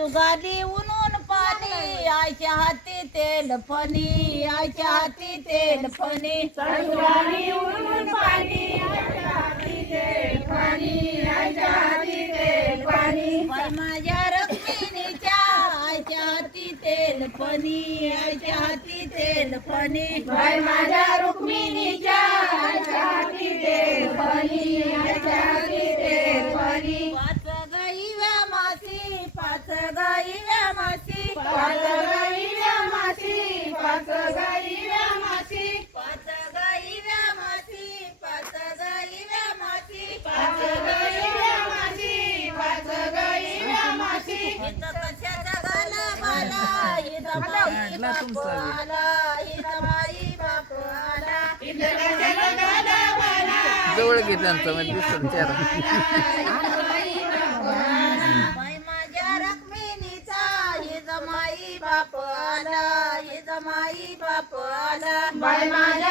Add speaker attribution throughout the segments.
Speaker 1: सुगाली उनून पाणी आयच्या हाती तेल फनी आयच्या हाती तेल फनी
Speaker 2: सुगाली उनून पाणी आयच्या तेल
Speaker 1: फणी आयच्या हाती तेल फणी.
Speaker 2: तेल तेल माझ्या रुक्मिणीच्या
Speaker 3: जवळ घेतला म्हणजे
Speaker 1: माझ्या
Speaker 2: रक्मिणीचा जमाई बाप आला हे जमाई बाप आला.
Speaker 1: माझ्या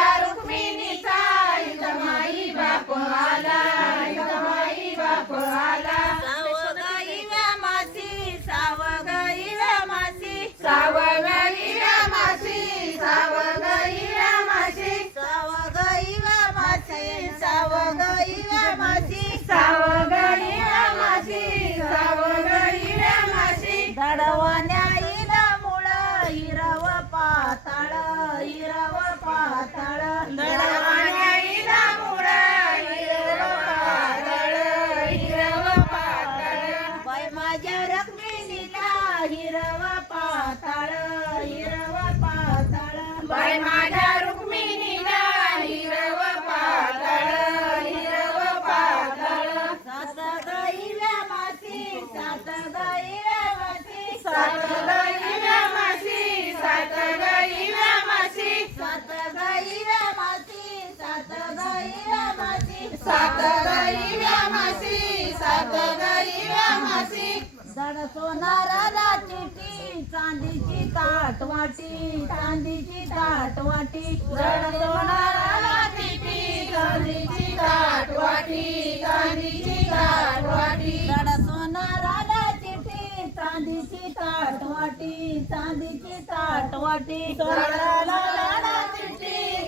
Speaker 1: चिटी चांदीची ताट वाटी चांदीची ताट वाटी.
Speaker 2: ताट चांदीची ताट वाटी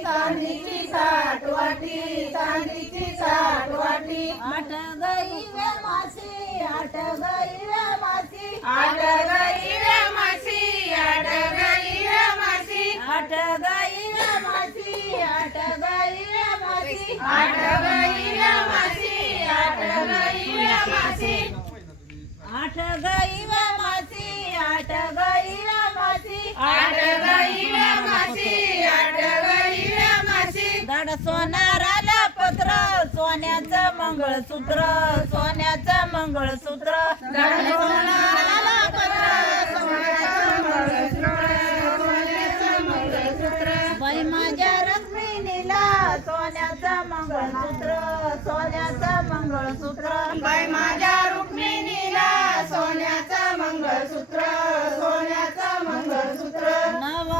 Speaker 1: चांदीची ताट चांदीची आठ गई वे मासी
Speaker 2: आठ गई वे मासी
Speaker 1: आठ धड सोनाराला पत्र सोन्याचं मंगळसूत्र सोन्याचं मंगळसूत्र.
Speaker 2: धड मंगळसूत्र
Speaker 1: बाई सोन्याचं मंगळसूत्र सोन्याचं मंगळसूत्र.
Speaker 2: बाई माझ्या सोन्याचा मंगळसूत्र सोन्याचा मंगळसूत्र.
Speaker 1: नव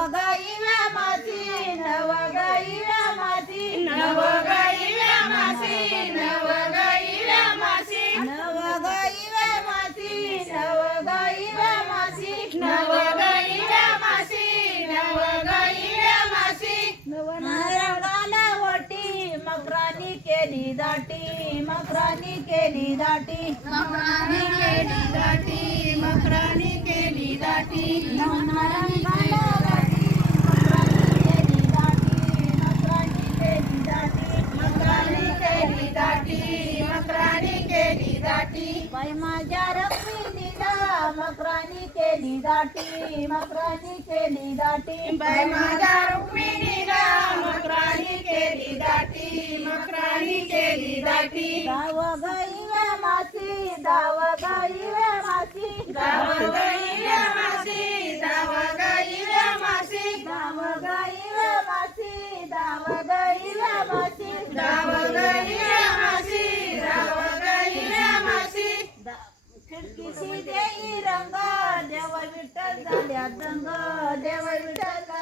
Speaker 1: मकरानी केली दाटी मकरानी केली दाटी
Speaker 2: मकरानी केली दाटी मकरानी
Speaker 1: माझ्या रक्मीला मकरानी केली दाटी मकरानी केली दाटी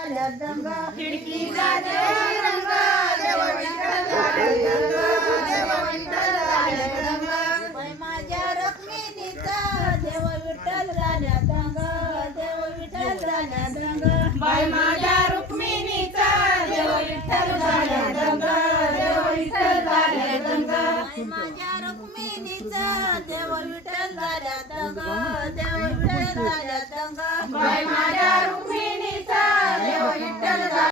Speaker 2: माझ्या विठ्ठल
Speaker 1: देव विठ्ठल रुक्मिणीचा देव विठ्ठल दंग देव विठ्ठल राण्या दंग.
Speaker 2: माझ्या रुक्मिणीचा देव विठ्ठल राण्या दंग. देव विठ्ठल
Speaker 1: राण्या दंग
Speaker 2: माझ्या